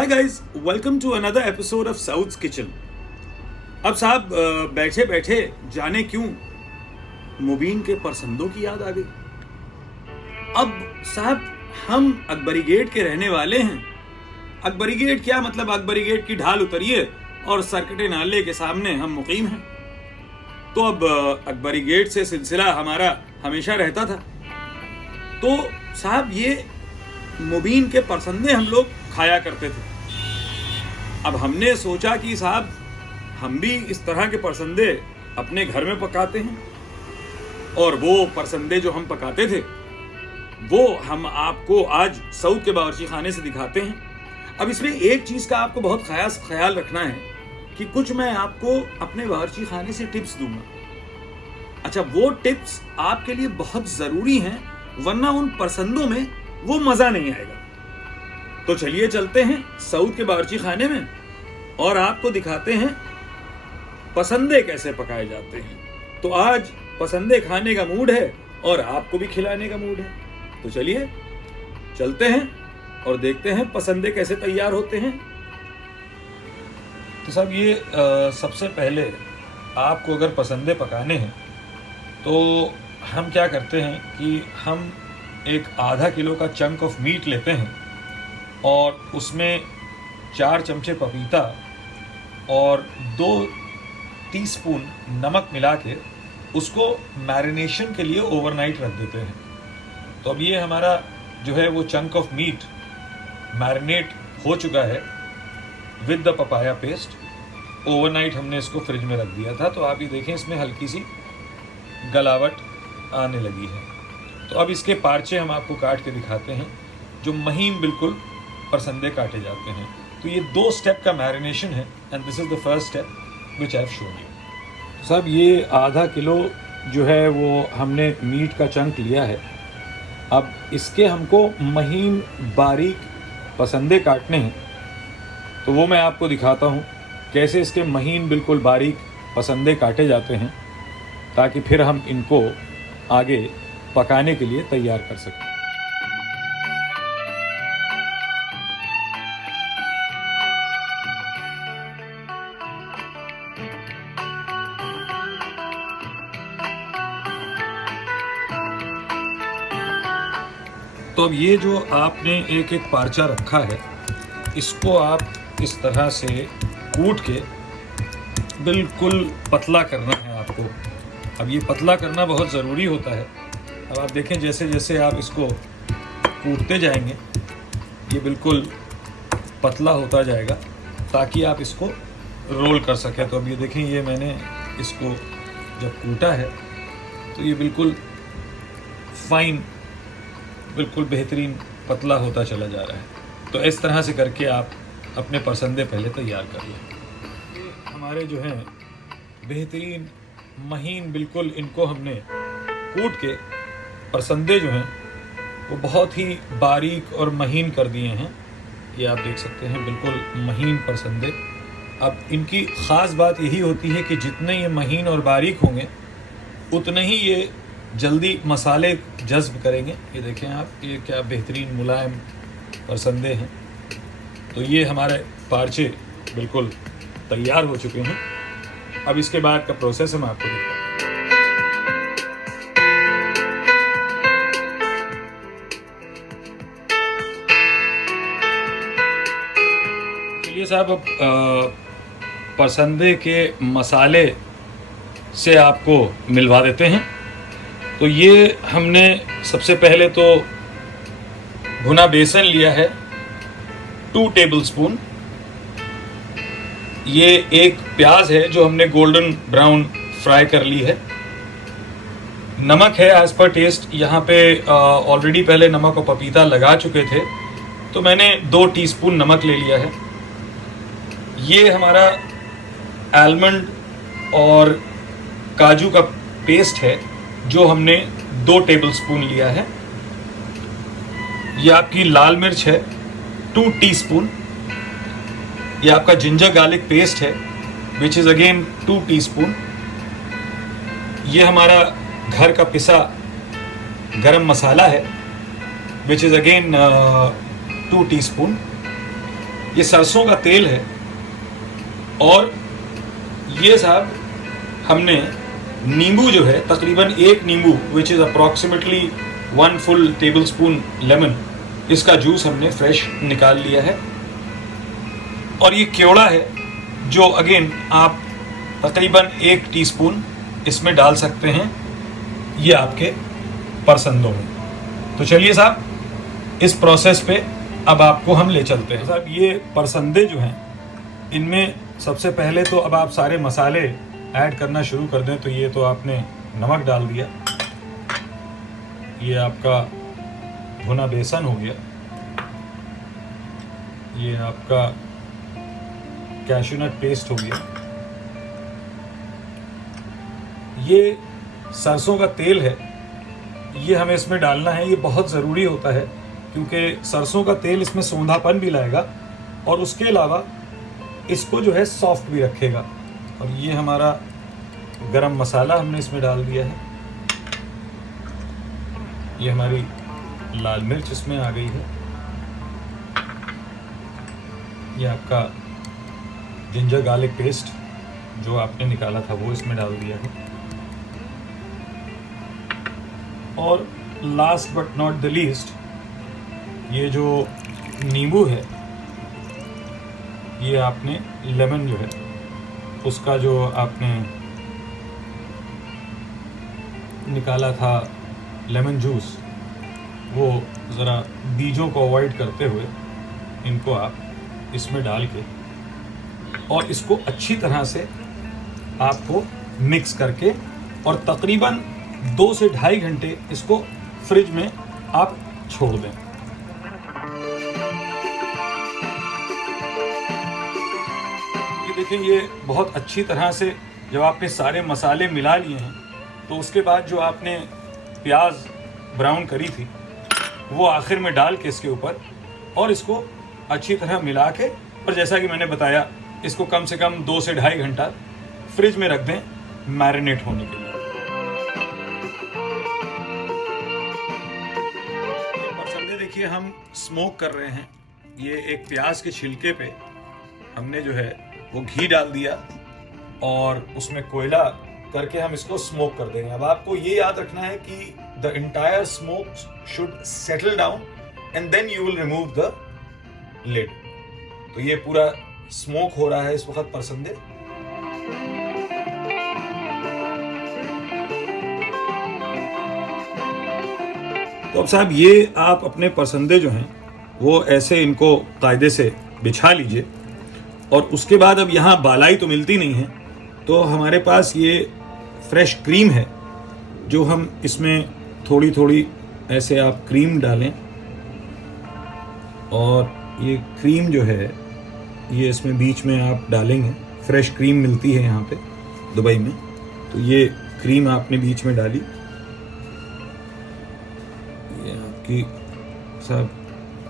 Hi guys, welcome to another episode of south's kitchen. अब साहब बैठे बैठे जाने क्यों मुबीन के परसंदों की याद आ गई। अब साहब हम अकबरी गेट के रहने वाले हैं। अकबरी गेट क्या मतलब, अकबरी गेट की ढाल उतरिए और सरकटे नाले के सामने हम मुकीम हैं। तो अब अकबरी गेट से सिलसिला हमारा हमेशा रहता था। तो साहब ये मुबीन के परसंदे हम लोग खाया करते थे। अब हमने सोचा कि साहब हम भी इस तरह के परसंदे अपने घर में पकाते हैं और वो परसंदे जो हम पकाते थे वो हम आपको आज साउथ के बावर्ची खाने से दिखाते हैं। अब इसमें एक चीज का आपको बहुत ख्याल रखना है कि कुछ मैं आपको अपने बावर्ची खाने से टिप्स दूंगा। अच्छा, वो टिप्स आपके लिए बहुत जरूरी हैं, वरना उन परसंदों में वो मजा नहीं आएगा। तो चलिए चलते हैं साउथ के बावर्ची खाने में और आपको दिखाते हैं पसंदे कैसे पकाए जाते हैं। तो आज पसंदे खाने का मूड है और आपको भी खिलाने का मूड है। तो चलिए चलते हैं और देखते हैं पसंदे कैसे तैयार होते हैं। तो साहब ये सबसे पहले आपको अगर पसंदे पकाने हैं तो हम क्या करते हैं कि हम एक आधा किलो का चंक ऑफ मीट लेते हैं और उसमें 4 चमचे पपीता और 2 टीस्पून नमक मिला के उसको मैरिनेशन के लिए ओवरनाइट रख देते हैं। तो अब ये हमारा जो है वो चंक ऑफ मीट मैरिनेट हो चुका है with the papaya paste. Overnight हमने इसको फ्रिज में रख दिया था। तो आप ये देखें इसमें हल्की सी गलावट आने लगी है। तो अब इसके पार्चे हम आपको काट के दिखाते हैं जो महीन बिल्कुल परसंदे काटे जाते हैं। तो ये 2 स्टेप का मैरिनेशन है and this is the first step which I have shown you. साहब ये आधा किलो जो है वो हमने मीट का चंक लिया है। अब इसके हमको महीन बारीक पसंदे काटने हैं। तो वो मैं आपको दिखाता हूँ कैसे इसके महीन बिल्कुल बारीक पसंदे काटे जाते हैं, ताकि फिर हम इनको आगे पकाने के लिए तैयार कर सकें। तो अब ये जो आपने एक एक पार्चा रखा है इसको आप इस तरह से कूट के बिल्कुल पतला करना है आपको। अब ये पतला करना बहुत ज़रूरी होता है। अब आप देखें जैसे जैसे आप इसको कूटते जाएंगे ये बिल्कुल पतला होता जाएगा ताकि आप इसको रोल कर सकें। तो अब ये देखें ये मैंने इसको जब कूटा है तो ये बिल्कुल फाइन, बिल्कुल बेहतरीन पतला होता चला जा रहा है। तो इस तरह से करके आप अपने पसंदे पहले तैयार कर लें। हमारे जो हैं बेहतरीन महीन बिल्कुल इनको हमने कूट के पसंदे जो हैं वो बहुत ही बारीक और महीन कर दिए हैं। ये आप देख सकते हैं बिल्कुल महीन पसंदे। अब इनकी ख़ास बात यही होती है कि जितने ये महीन और बारीक होंगे उतने ही ये जल्दी मसाले जज्ब करेंगे। ये देखें आप, ये क्या बेहतरीन मुलायम पसंदे हैं। तो ये हमारे पार्चे बिल्कुल तैयार हो चुके हैं। अब इसके बाद का प्रोसेस हम आपको दिखाते हैं। चलिए साहब, अब पसंदे के मसाले से आपको मिलवा देते हैं। तो ये हमने सबसे पहले तो भुना बेसन लिया है 2 टेबलस्पून। ये एक प्याज है जो हमने गोल्डन ब्राउन फ्राई कर ली है। नमक है एज पर टेस्ट। यहाँ पे ऑलरेडी पहले नमक और पपीता लगा चुके थे तो मैंने 2 टीस्पून नमक ले लिया है। ये हमारा आलमंड और काजू का पेस्ट है जो हमने 2 टेबलस्पून लिया है। ये आपकी लाल मिर्च है 2 टीस्पून। ये आपका जिंजर गार्लिक पेस्ट है विच इज़ अगेन 2 टीस्पून। ये हमारा घर का पिसा गरम मसाला है विच इज़ अगेन 2 टीस्पून। ये सरसों का तेल है और ये साहब हमने नींबू जो है तकरीबन 1 नींबू which is approximately 1 full table spoon lemon, इसका जूस हमने फ्रेश निकाल लिया है। और ये केवड़ा है जो अगेन आप तकरीबन 1 टीस्पून इसमें डाल सकते हैं, ये आपके परसंदों में। तो चलिए साहब इस प्रोसेस पे अब आपको हम ले चलते हैं। साहब ये परसंदे जो हैं इनमें सबसे पहले तो अब आप सारे मसाले ऐड करना शुरू कर दें। तो ये तो आपने नमक डाल दिया, ये आपका भुना बेसन हो गया, ये आपका कैशूनट पेस्ट हो गया, ये सरसों का तेल है, ये हमें इसमें डालना है। ये बहुत ज़रूरी होता है क्योंकि सरसों का तेल इसमें सौंधापन भी लाएगा और उसके अलावा इसको जो है सॉफ्ट भी रखेगा। और ये हमारा गरम मसाला हमने इसमें डाल दिया है, ये हमारी लाल मिर्च इसमें आ गई है, ये आपका जिंजर गार्लिक पेस्ट जो आपने निकाला था वो इसमें डाल दिया है। और last but not the least, ये जो नींबू है, ये आपने लेमन जो है उसका जो आपने निकाला था लेमन जूस, वो ज़रा बीजों को अवॉइड करते हुए इनको आप इसमें डाल के और इसको अच्छी तरह से आपको मिक्स करके और तकरीबन 2 से 2.5 घंटे इसको फ्रिज में आप छोड़ दें। ये देखें, ये बहुत अच्छी तरह से जब आपने सारे मसाले मिला लिए हैं तो उसके बाद जो आपने प्याज ब्राउन करी थी वो आखिर में डाल के इसके ऊपर और इसको अच्छी तरह मिला के, और जैसा कि मैंने बताया इसको कम से कम 2 से 2.5 घंटा फ्रिज में रख दें मैरिनेट होने के लिए। परसंदे देखिए हम स्मोक कर रहे हैं। ये एक प्याज के छिलके पे हमने जो है वो घी डाल दिया और उसमें कोयला करके हम इसको स्मोक कर देंगे। अब आपको ये याद रखना है कि the entire smoke should settle down and then you will remove the lid. तो ये पूरा स्मोक हो रहा है इस वक्त परसंदे। तो अब साहब ये आप अपने परसंदे जो हैं वो ऐसे इनको कायदे से बिछा लीजिए और उसके बाद अब यहाँ बालाई तो मिलती नहीं है, तो हमारे पास ये फ्रेश क्रीम है जो हम इसमें थोड़ी थोड़ी ऐसे आप क्रीम डालें और ये क्रीम जो है ये इसमें बीच में आप डालेंगे। फ्रेश क्रीम मिलती है यहाँ पे दुबई में, तो ये क्रीम आपने बीच में डाली। ये आपकी सब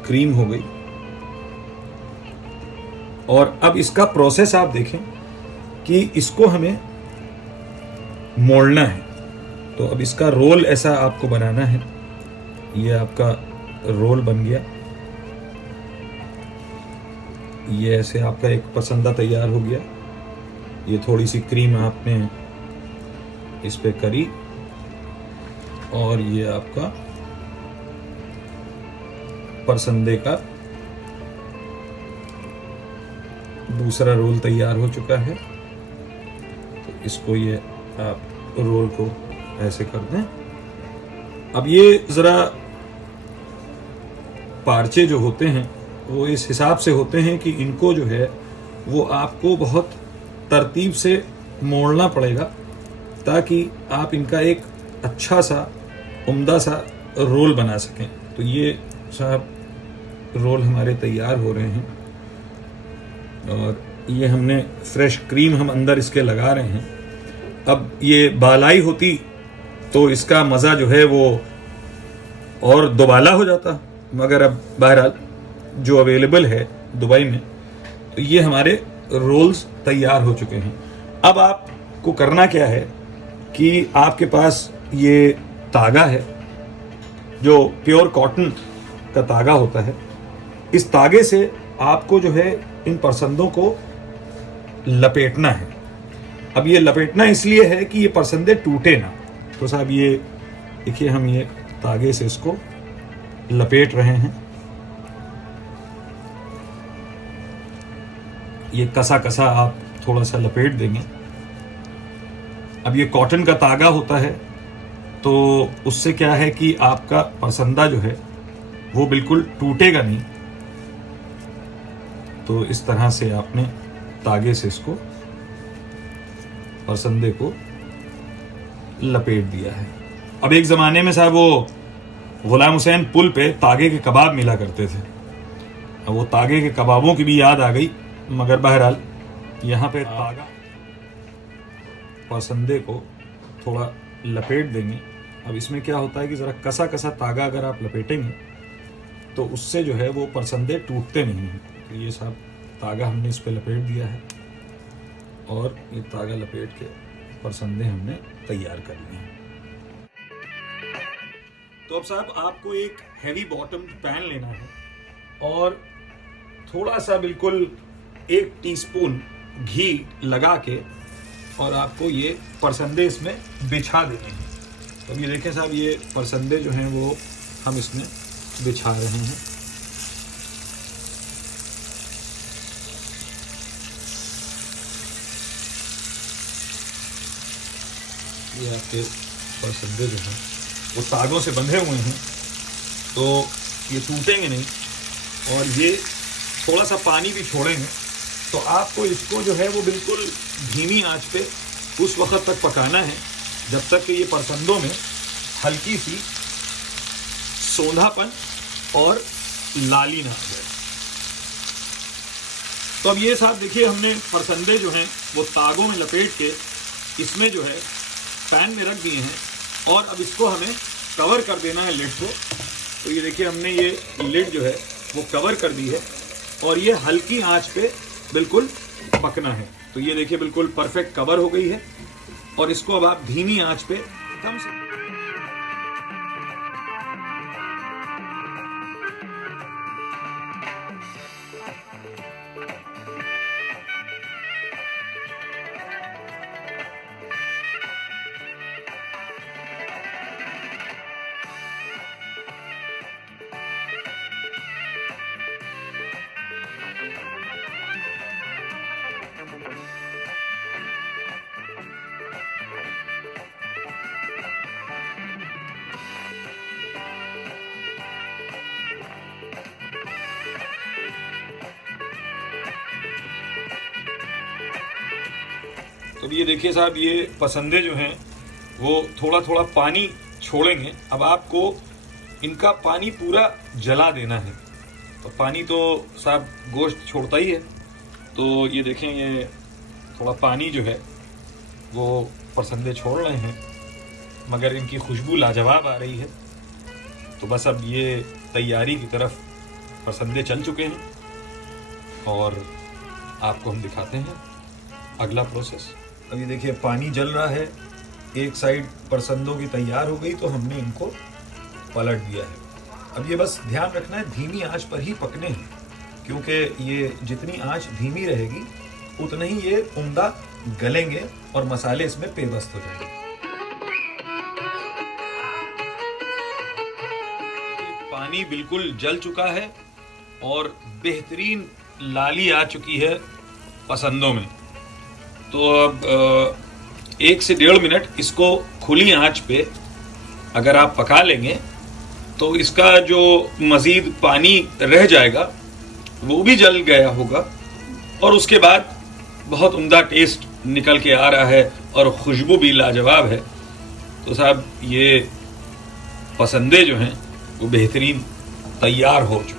क्रीम हो गई और अब इसका प्रोसेस आप देखें कि इसको हमें मोड़ना है। तो अब इसका रोल ऐसा आपको बनाना है। ये आपका रोल बन गया, ये ऐसे आपका एक पसंदा तैयार हो गया। ये थोड़ी सी क्रीम आपने इस पे करी और ये आपका परसंदे का दूसरा रोल तैयार हो चुका है। तो इसको ये आप रोल को ऐसे कर दें। अब ये ज़रा पार्चे जो होते हैं वो इस हिसाब से होते हैं कि इनको जो है वो आपको बहुत तरतीब से मोड़ना पड़ेगा ताकि आप इनका एक अच्छा सा उम्दा सा रोल बना सकें। तो ये साहब रोल हमारे तैयार हो रहे हैं और ये हमने फ्रेश क्रीम हम अंदर इसके लगा रहे हैं। अब ये बालाई होती तो इसका मज़ा जो है वो और दोबाला हो जाता, मगर अब बहरहाल जो अवेलेबल है दुबई में, तो ये हमारे रोल्स तैयार हो चुके हैं। अब आपको करना क्या है कि आपके पास ये तागा है जो प्योर कॉटन का तागा होता है। इस तागे से आपको जो है इन परसंदों को लपेटना है। अब ये लपेटना इसलिए है कि ये परसंदे टूटे ना। तो साहब ये देखिए, हम ये तागे से इसको लपेट रहे हैं। ये कसा कसा आप थोड़ा सा लपेट देंगे। अब ये कॉटन का तागा होता है, तो उससे क्या है कि आपका परसंदा जो है वो बिल्कुल टूटेगा नहीं। तो इस तरह से आपने तागे से इसको परसंदे को लपेट दिया है। अब एक ज़माने में साहब वो गुलाम हुसैन पुल पे तागे के कबाब मिला करते थे। अब वो तागे के कबाबों की भी याद आ गई, मगर बहरहाल यहाँ पे तागा परसंदे को थोड़ा लपेट देंगे। अब इसमें क्या होता है कि ज़रा कसा कसा तागा अगर आप लपेटेंगे तो उससे जो है वो परसंदे टूटते नहीं हैं। तो ये साहब तागा हमने इस पे लपेट दिया है और ये तागा लपेट के परसंदे हमने तैयार कर लिए हैं। तो अब साहब आपको एक हैवी बॉटम पैन लेना है और थोड़ा सा बिल्कुल 1 टीस्पून घी लगा के और आपको ये परसंदे इसमें बिछा देने हैं। तो ये देखें साहब, ये परसंदे जो हैं वो हम इसमें बिछा रहे हैं। ये आपके परसंदे जो हैं वो तागों से बंधे हुए हैं, तो ये टूटेंगे नहीं और ये थोड़ा सा पानी भी छोड़ेंगे। तो आपको इसको जो है वो बिल्कुल धीमी आंच पे उस वक्त तक पकाना है जब तक कि ये परसंदों में हल्की सी सोंधापन और लाली ना आ जाए। तो अब ये साहब देखिए, हमने परसंदे जो हैं वो तागों में लपेट के इसमें जो है पैन में रख दिए हैं और अब इसको हमें कवर कर देना है लिड को। तो ये देखिए, हमने ये लिड जो है वो कवर कर दी है और ये हल्की आंच पे बिल्कुल पकना है। तो ये देखिए बिल्कुल परफेक्ट कवर हो गई है और इसको अब आप धीमी आंच पे एकदम से तो ये देखिए साहब, ये परसंदे जो हैं वो थोड़ा थोड़ा पानी छोड़ेंगे। अब आपको इनका पानी पूरा जला देना है। तो पानी तो साहब गोश्त छोड़ता ही है, तो ये देखें ये थोड़ा पानी जो है वो परसंदे छोड़ रहे हैं, मगर इनकी खुशबू लाजवाब आ रही है। तो बस अब ये तैयारी की तरफ परसंदे चल चुके हैं और आपको हम दिखाते हैं अगला प्रोसेस। अब ये देखिए पानी जल रहा है, एक साइड परसंदों की तैयार हो गई तो हमने इनको पलट दिया है। अब ये बस ध्यान रखना है धीमी आंच पर ही पकने हैं, क्योंकि ये जितनी आंच धीमी रहेगी उतना ही ये उम्दा गलेंगे और मसाले इसमें पेवस्त हो जाएंगे। पानी बिल्कुल जल चुका है और बेहतरीन लाली आ चुकी है परसंदों में। तो अब 1 से 1.5 मिनट इसको खुली आंच पे अगर आप पका लेंगे तो इसका जो मज़ीद पानी रह जाएगा वो भी जल गया होगा और उसके बाद बहुत उम्दा टेस्ट निकल के आ रहा है और खुशबू भी लाजवाब है। तो साहब ये परसंदे जो हैं वो बेहतरीन तैयार हो चुके हैं।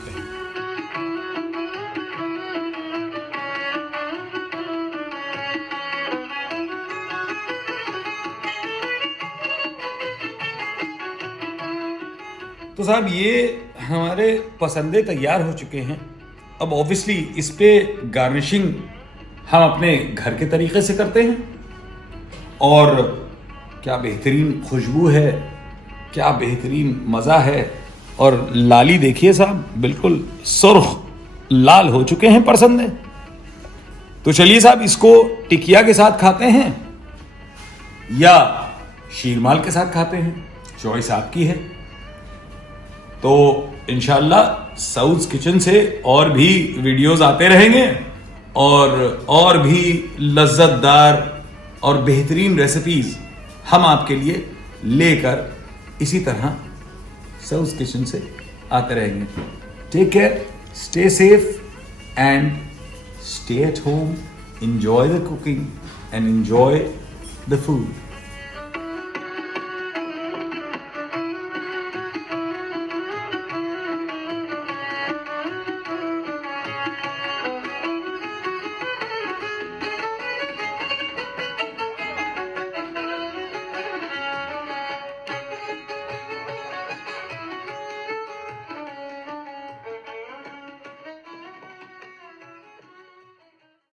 तो साहब ये हमारे परसंदे तैयार हो चुके हैं। अब ऑब्वियसली इस पे गार्निशिंग हम अपने घर के तरीके से करते हैं और क्या बेहतरीन खुशबू है, क्या बेहतरीन मज़ा है। और लाली देखिए साहब, बिल्कुल सुर्ख लाल हो चुके हैं परसंदे। तो चलिए साहब, इसको टिकिया के साथ खाते हैं या शीरमाल के साथ खाते हैं, चॉइस आपकी है। तो इंशाल्लाह साउथ किचन से और भी वीडियोस आते रहेंगे और भी लज्जतदार और बेहतरीन रेसिपीज हम आपके लिए लेकर इसी तरह साउथ किचन से आते रहेंगे। Take care, stay safe and stay at home, enjoy the cooking and enjoy the food.